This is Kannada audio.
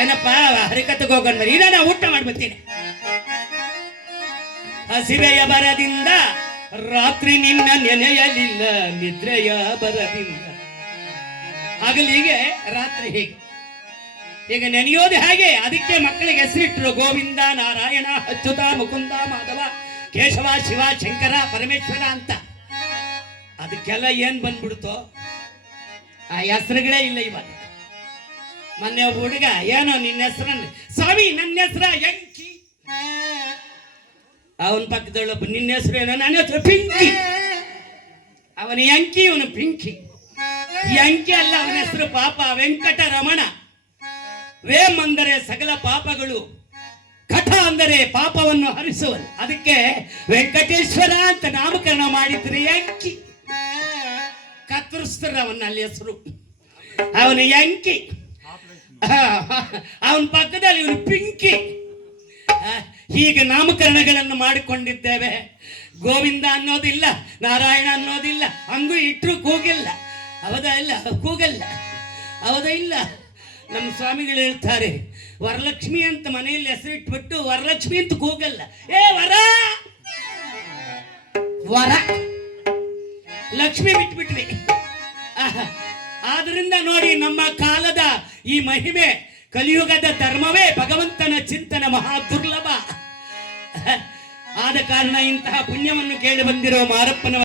ಏನಪ್ಪ ಹರಿಕತೆಗೆ ಹೋಗೋಣ ಮರಿ ನಾನು ಊಟ ಮಾಡ್ಬತ್ತೀನಿ. ಹಸಿವೆಯ ಬರದಿಂದ ರಾತ್ರಿ ನಿನ್ನ ನೆನೆಯಲಿಲ್ಲ, ನಿದ್ರೆಯ ಬರದಿಂದ. ಹಗಲಿಗೆ ರಾತ್ರಿ ಹೇಗೆ, ಈಗ ನೆನೆಯೋದು ಹೇಗೆ. ಅದಕ್ಕೆ ಮಕ್ಕಳಿಗೆ ಹೆಸರಿಟ್ರು ಗೋವಿಂದ, ನಾರಾಯಣ, ಅಚ್ಯುತ, ಮುಕುಂದ, ಮಾಧವ, ಕೇಶವ, ಶಿವ, ಶಂಕರ, ಪರಮೇಶ್ವರ ಅಂತ. ಅದಕ್ಕೆಲ್ಲ ಏನ್ ಬಂದ್ಬಿಡ್ತೋ ಆ ಹೆಸರುಗಳೇ ಇಲ್ಲ ಇವಾಗ. ಮೊನ್ನೆ ಒಬ್ಬ ಹುಡುಗ ಏನೋ ನಿನ್ನ ಹೆಸರನ್ನ, ಸ್ವಾಮಿ ನನ್ನ ಹೆಸರ ಎಂಕಿ. ಅವನ ಪಕ್ಕದೊಳೊಬ್ಬ ನಿನ್ನ ಹೆಸರು ಏನೋ, ನನ್ನ ಹೆಸರು ಪಿಂಕಿ. ಅವನ ಎಂಕಿ, ಇವನು ಪಿಂಕಿ. ಎಂಕಿ ಅಲ್ಲ ಅವನ ಹೆಸರು ಪಾಪ ವೆಂಕಟರಮಣ. ವೇಮ್ ಅಂದರೆ ಸಕಲ ಪಾಪಗಳು, ಕಠ ಅಂದರೆ ಪಾಪವನ್ನು ಹರಿಸುವನು. ಅದಕ್ಕೆ ವೆಂಕಟೇಶ್ವರ ಅಂತ ನಾಮಕರಣ ಮಾಡಿದ್ರೆ ಎಂಕಿ. ಕತ್ತರಿಸ್ತಾರ ಅವನ ಅಲ್ಲಿ ಹೆಸರು, ಅವನು ಎಂಕಿ. ಅವನ ಪಕ್ಕದಲ್ಲಿ ಇವನು ಪಿಂಕಿ. ಹೀಗೆ ನಾಮಕರಣಗಳನ್ನು ಮಾಡಿಕೊಂಡಿದ್ದೇವೆ. ಗೋವಿಂದ ಅನ್ನೋದಿಲ್ಲ, ನಾರಾಯಣ ಅನ್ನೋದಿಲ್ಲ, ಹಂಗೂ ಇಟ್ಟರು ಕೂಗಿಲ್ಲ. ಹೌದಾ ಇಲ್ಲ, ಕೂಗಲ್ಲ. ಹೌದಾ ಇಲ್ಲ. ನಮ್ಮ ಸ್ವಾಮಿಗಳು ಹೇಳ್ತಾರೆ, ವರಲಕ್ಷ್ಮಿ ಅಂತ ಮನೆಯಲ್ಲಿ ಹೆಸರಿಟ್ಬಿಟ್ಟು ವರಲಕ್ಷ್ಮಿ ಅಂತ ಕೂಗಲ್ಲ. ಏ ವರ ವರ ಲಕ್ಷ್ಮಿ ಬಿಟ್ಬಿಟ್ವಿ. ಆದ್ರಿಂದ ನೋಡಿ, ನಮ್ಮ ಕಾಲದ ಈ ಮಹಿಮೆ, ಕಲಿಯುಗದ ಧರ್ಮವೇ ಭಗವಂತನ ಚಿಂತನ ಮಹಾ ದುರ್ಲಭ. ಆದ ಕಾರಣ ಇಂತಹ ಪುಣ್ಯವನ್ನು ಕೇಳಿ ಬಂದಿರೋ ಮಾರಪ್ಪನ